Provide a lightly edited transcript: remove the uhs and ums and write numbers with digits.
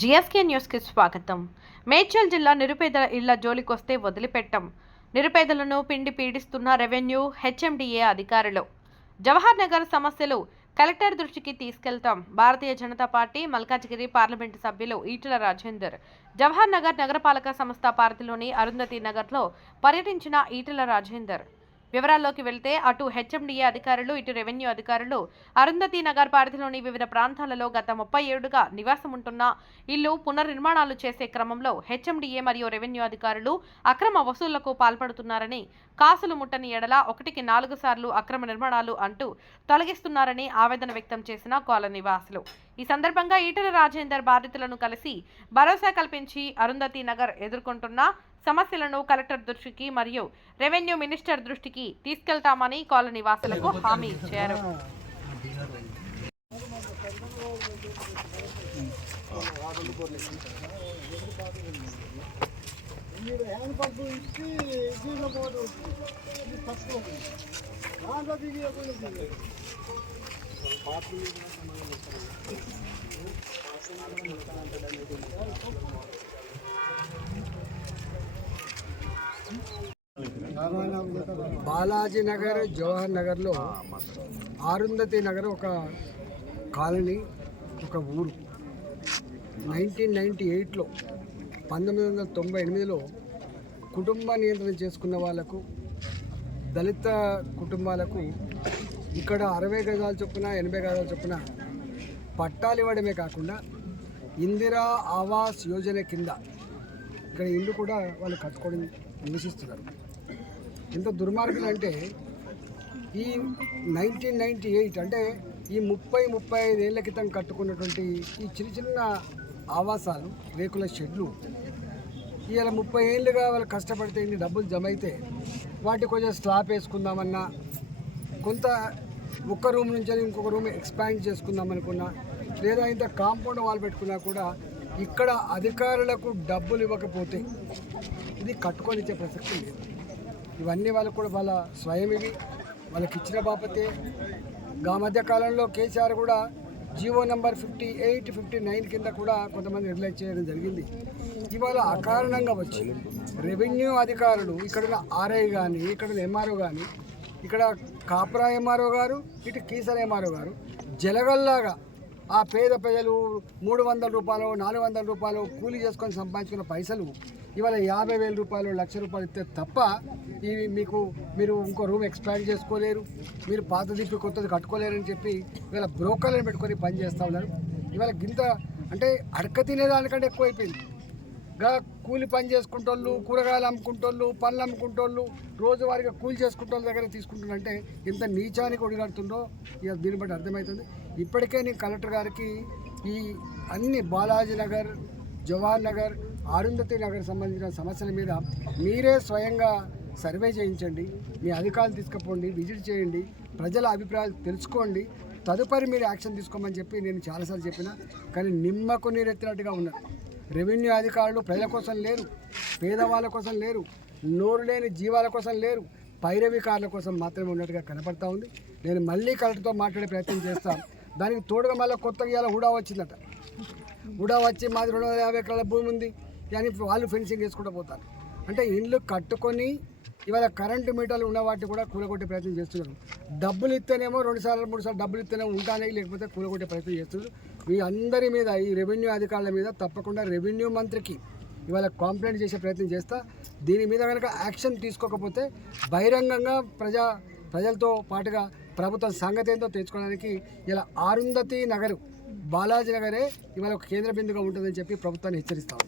GSK న్యూస్కి స్వాగతం. మేడ్చల్ జిల్లా నిరుపేదల ఇళ్ల జోలికొస్తే వదిలిపెట్టం. నిరుపేదలను పిండి పీడిస్తున్న రెవెన్యూ హెచ్ఎండిఏ అధికారులు. జవహర్ నగర్ సమస్యలు కలెక్టర్ దృష్టికి తీసుకెళ్తాం. భారతీయ జనతా పార్టీ మల్కాజ్గిరి పార్లమెంటు సభ్యులు ఈటెల రాజేందర్ జవహర్ నగర్ నగరపాలక సంస్థ పరిధిలోని అరుంధతి నగర్లో పర్యటించిన ఈటెల రాజేందర్. వివరాల్లోకి వెళ్తే అటు హెచ్ఎండిఏ అధికారులు ఇటు రెవెన్యూ అధికారులు అరుంధతి నగర్ పరిధిలోని వివిధ ప్రాంతాలలో గత 30 ఏళ్లుగా నివాసం ఉంటున్న ఇల్లు పునర్నిర్మాణాలు చేసే క్రమంలో హెచ్ఎండిఏ మరియు రెవెన్యూ అధికారులు అక్రమ వసూళ్లకు పాల్పడుతున్నారని, కాసులు ముట్టని ఎడల 1కి 4 సార్లు అక్రమ నిర్మాణాలు అంటూ తొలగిస్తున్నారని ఆవేదన వ్యక్తం చేసిన కాలనీ వాసులు. ఈ సందర్భంగా ఈటెల రాజేందర్ బాధితులను కలిసి భరోసా కల్పించి అరుంధతి నగర్ ఎదుర్కొంటున్న సమస్యలను కలెక్టర్ దృష్టికి మరియు రెవెన్యూ మినిస్టర్ దృష్టికి తీసుకెళ్తామని కాలనీ వాసులకు హామీ ఇచ్చారు. బాలాజీ నగర్ జవహర్ నగర్లో అరుంధతి నగర్ ఒక కాలనీ, ఒక ఊరు. 1998లో 1998లో కుటుంబ నియంత్రణ చేసుకున్న వాళ్ళకు, దళిత కుటుంబాలకు ఇక్కడ 60 గజాల చొప్పున 80 గజాల చొప్పున పట్టాలు ఇవ్వడమే కాకుండా ఇందిరా ఆవాస్ యోజన కింద ఇక్కడ ఇల్లు కూడా వాళ్ళు కట్టుకోవడం నివసిస్తున్నారు. ఎంత దుర్మార్గులు అంటే ఈ 1998 అంటే ఈ 35 ఏళ్ల క్రితం కట్టుకున్నటువంటి ఈ చిన్న చిన్న ఆవాసాలు, రేకుల షెడ్లు ఇలా 30 ఏళ్ళుగా వాళ్ళు కష్టపడితే ఇన్ని డబ్బులు జమ అయితే వాటి కొంచెం స్లాబ్ వేసుకుందామన్నా, కొంత ఒక్క రూమ్ నుంచి ఇంకొక రూమ్ ఎక్స్పాండ్ చేసుకుందామనుకున్నా, లేదా ఇంత కాంపౌండ్ వాల్ పెట్టుకున్నా కూడా ఇక్కడ అధికారులకు డబ్బులు ఇవ్వకపోతే ఇది కట్టుకొని ఇచ్చే ప్రసక్తి లేదు. ఇవన్నీ వాళ్ళకు కూడా వాళ్ళ స్వయం, ఇవి వాళ్ళకి ఇచ్చిన బాపతే. గా మధ్య కాలంలో కేసీఆర్ కూడా జీవో నెంబర్ 58, 59 కింద కూడా కొంతమంది రిలీజ్ చేయడం జరిగింది. ఇవాళ అకారణంగా వచ్చి రెవెన్యూ అధికారులు, ఇక్కడున్న ఆర్ఐ కానీ, ఇక్కడున్న ఎంఆర్ఓ కానీ, ఇక్కడ కాప్రా ఎంఆర్ఓ గారు, ఇటు కీసర ఎంఆర్ఓ గారు జలగల్లాగా ఆ పేద ప్రజలు 300 రూపాయలు 400 రూపాయలు కూలీ చేసుకొని సంపాదించుకున్న పైసలు ఇవాళ 50,000 రూపాయలు, 1,00,000 రూపాయలు ఇస్తే తప్ప ఇవి మీరు ఇంకో రూమ్ ఎక్స్పాండ్ చేసుకోలేరు, మీరు పాత దిప్పి కొత్తది కట్టుకోలేరని చెప్పి ఇవాళ బ్రోకర్లను పెట్టుకొని పని చేస్తూ ఉన్నారు. ఇవాళ గింత అంటే అడక తినేదానికంటే ఎక్కువైపోయింది. గా కూలి పని చేసుకుంటోళ్ళు, కూరగాయలు అమ్ముకుంటోళ్ళు, పండ్లు అమ్ముకుంటోళ్ళు, రోజువారీగా కూలి చేసుకుంటోళ్ళ దగ్గర తీసుకుంటున్నారంటే ఎంత నీచానికి ఒడిగడుతుందో ఇక దీన్ని బట్టి అర్థమవుతుంది. ఇప్పటికే నేను కలెక్టర్ గారికి ఈ అన్ని బాలాజీ నగర్, జవహర్ నగర్, అరుంధతి నగర్ సంబంధించిన సమస్యల మీద మీరే స్వయంగా సర్వే చేయించండి, మీ అధికారులు తీసుకుపోండి, విజిట్ చేయండి, ప్రజల అభిప్రాయాలు తెలుసుకోండి, తదుపరి మీరు యాక్షన్ తీసుకోమని చెప్పి నేను చాలాసార్లు చెప్పినా, కానీ నిమ్మకు నీరెత్తినట్టుగా ఉన్నారు. రెవెన్యూ అధికారులు ప్రజల కోసం లేరు, పేదవాళ్ళ కోసం లేరు, నోరు లేని జీవాల కోసం లేరు, పైరవికారుల కోసం మాత్రమే ఉన్నట్టుగా కనపడతా ఉంది. నేను మళ్ళీ కలెక్టర్తో మాట్లాడే ప్రయత్నం చేస్తాను. దానికి తోడుగా మళ్ళీ కొత్తగా ఇవాళ హుడా వచ్చిందట. హుడా వచ్చి మాది 250 ఎకరాల భూమి ఉంది కానీ వాళ్ళు ఫెన్సింగ్ వేసుకుంటూ పోతారు. అంటే ఇండ్లు కట్టుకొని ఇవాళ కరెంటు మీటర్లు ఉన్న వాటిని కూడా కూలగొట్టే ప్రయత్నం చేస్తున్నారు. డబ్బులు ఇస్తేనేమో 2 సార్లు 3 సార్లు డబ్బులు ఇస్తేనే ఉంటానే, లేకపోతే కూలగొట్టే ప్రయత్నం చేస్తున్నారు. మీ అందరి మీద, ఈ రెవెన్యూ అధికారుల మీద తప్పకుండా రెవెన్యూ మంత్రికి ఇవాళ కంప్లైంట్ చేసే ప్రయత్నం చేస్తా. దీని మీద కనుక యాక్షన్ తీసుకోకపోతే బహిరంగంగా ప్రజలతో పాటుగా ప్రభుత్వం సంగతి ఏంటో తెచ్చుకోవడానికి ఇలా అరుంధతి నగరు, బాలాజీ నగరే ఇవాళ ఒక కేంద్ర బిందుగా ఉంటుందని చెప్పి ప్రభుత్వాన్ని హెచ్చరిస్తాము.